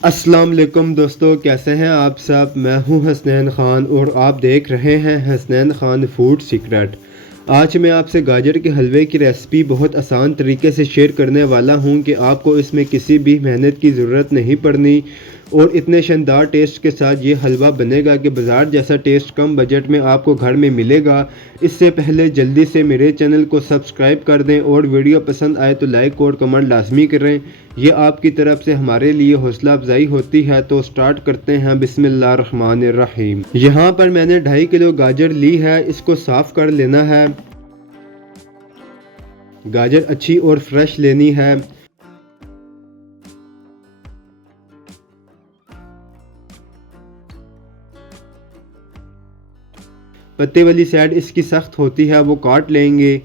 अस्सलाम वालेकुम दोस्तों, कैसे हैं आप सब। मैं हूं हसनैन ख़ान और आप देख रहे हैं हसनैन ख़ान फूड सीक्रेट। आज मैं आपसे गाजर के हलवे की रेसिपी बहुत आसान तरीके से शेयर करने वाला हूं कि आपको इसमें किसी भी मेहनत की ज़रूरत नहीं पड़नी और इतने शानदार टेस्ट के साथ ये हलवा बनेगा कि बाज़ार जैसा टेस्ट कम बजट में आपको घर में मिलेगा। इससे पहले जल्दी से मेरे चैनल को सब्सक्राइब कर दें और वीडियो पसंद आए तो लाइक और कमेंट लाजमी करें। ये आपकी तरफ से हमारे लिए हौसला अफजाई होती है। तो स्टार्ट करते हैं बिस्मिल्लाहिर्रहमानिर्रहीम। यहाँ पर मैंने 2.5 किलो गाजर ली है, इसको साफ़ कर लेना है। गाजर अच्छी और फ्रेश लेनी है। पत्ते वाली साइड इसकी सख्त होती है, वो काट लेंगे।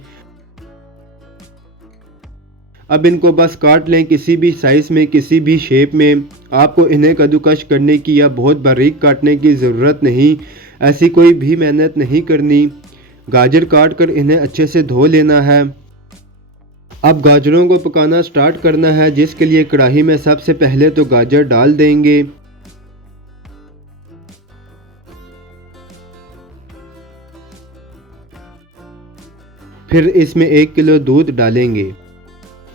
अब इनको बस काट लें किसी भी साइज़ में, किसी भी शेप में। आपको इन्हें कद्दूकश करने की या बहुत बारीक काटने की ज़रूरत नहीं, ऐसी कोई भी मेहनत नहीं करनी। गाजर काट कर इन्हें अच्छे से धो लेना है। अब गाजरों को पकाना स्टार्ट करना है, जिसके लिए कढ़ाई में सबसे पहले तो गाजर डाल देंगे। फिर इसमें 1 किलो दूध डालेंगे।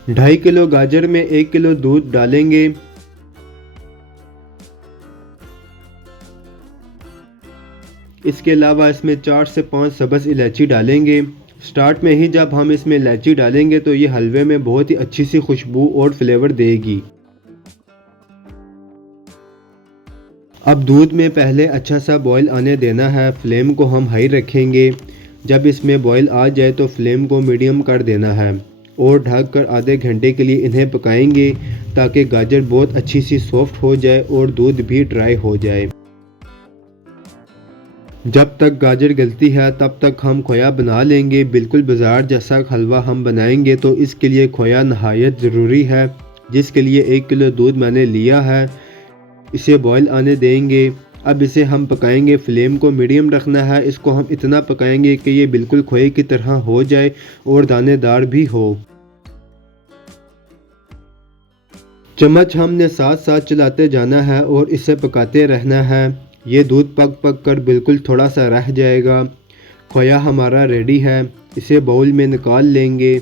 2.5 किलो गाजर में 1 किलो दूध डालेंगे। इसके अलावा इसमें 4 से 5 सब्ज़ इलायची डालेंगे। स्टार्ट में ही जब हम इसमें इलायची डालेंगे तो ये हलवे में बहुत ही अच्छी सी खुशबू और फ्लेवर देगी। अब दूध में पहले अच्छा सा बॉईल आने देना है। फ्लेम को हम हाई रखेंगे। जब इसमें बॉईल आ जाए तो फ्लेम को मीडियम कर देना है और ढककर आधे घंटे के लिए इन्हें पकाएंगे, ताकि गाजर बहुत अच्छी सी सॉफ्ट हो जाए और दूध भी ड्राई हो जाए। जब तक गाजर गलती है तब तक हम खोया बना लेंगे। बिल्कुल बाज़ार जैसा हलवा हम बनाएंगे, तो इसके लिए खोया नहायत ज़रूरी है, जिसके लिए 1 किलो दूध मैंने लिया है। इसे बॉईल आने देंगे। अब इसे हम पकाएंगे। फ्लेम को मीडियम रखना है। इसको हम इतना पकाएंगे कि ये बिल्कुल खोए की तरह हो जाए और दानेदार भी हो। चम्मच हमने साथ साथ चलाते जाना है और इसे पकाते रहना है। ये दूध पक पक कर बिल्कुल थोड़ा सा रह जाएगा। खोया हमारा रेडी है, इसे बाउल में निकाल लेंगे।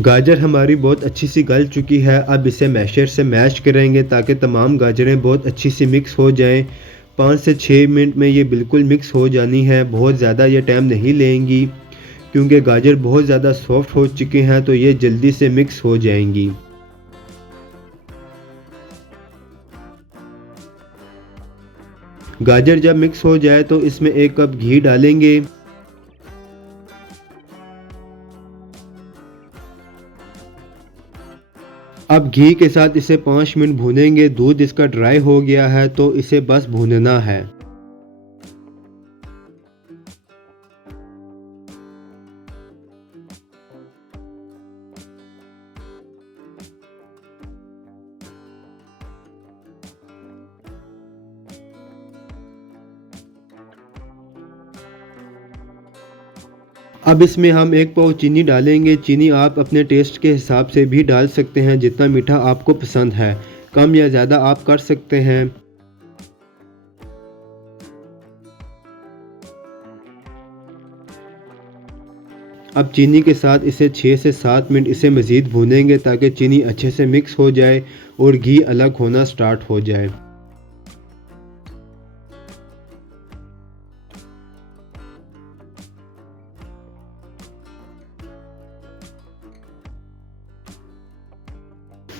गाजर हमारी बहुत अच्छी सी गल चुकी है। अब इसे मैशर से मैश करेंगे ताकि तमाम गाजरें बहुत अच्छी सी मिक्स हो जाएं। 5 से 6 मिनट में ये बिल्कुल मिक्स हो जानी है। बहुत ज़्यादा ये टाइम नहीं लेंगी, क्योंकि गाजर बहुत ज़्यादा सॉफ्ट हो चुके हैं, तो ये जल्दी से मिक्स हो जाएंगी। गाजर जब मिक्स हो जाए तो इसमें 1 कप घी डालेंगे। अब घी के साथ इसे 5 मिनट भूनेंगे। दूध इसका ड्राई हो गया है, तो इसे बस भूनना है। अब इसमें हम 1 पाव चीनी डालेंगे। चीनी आप अपने टेस्ट के हिसाब से भी डाल सकते हैं, जितना मीठा आपको पसंद है। कम या ज़्यादा आप कर सकते हैं। अब चीनी के साथ इसे 6 से 7 मिनट इसे मज़ीद भूनेंगे, ताकि चीनी अच्छे से मिक्स हो जाए और घी अलग होना स्टार्ट हो जाए।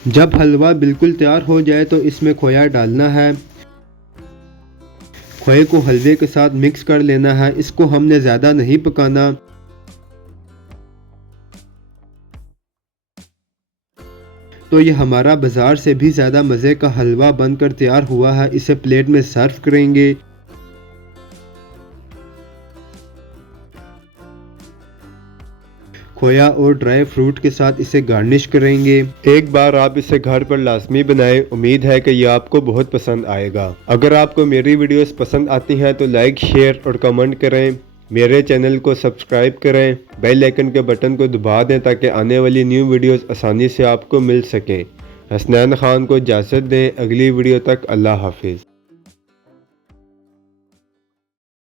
जब हलवा बिल्कुल तैयार हो जाए तो इसमें खोया डालना है। खोए को हलवे के साथ मिक्स कर लेना है। इसको हमने ज़्यादा नहीं पकाना। तो ये हमारा बाज़ार से भी ज़्यादा मज़े का हलवा बनकर तैयार हुआ है। इसे प्लेट में सर्व करेंगे। खोया और ड्राई फ्रूट के साथ इसे गार्निश करेंगे। एक बार आप इसे घर पर लाजमी बनाएं। उम्मीद है कि यह आपको बहुत पसंद आएगा। अगर आपको मेरी वीडियोस पसंद आती हैं तो लाइक, शेयर और कमेंट करें। मेरे चैनल को सब्सक्राइब करें। बेल आइकन के बटन को दबा दें ताकि आने वाली न्यू वीडियोस आसानी से आपको मिल सकें। हसनैन खान को इजाज़त दें। अगली वीडियो तक अल्लाह हाफिज़।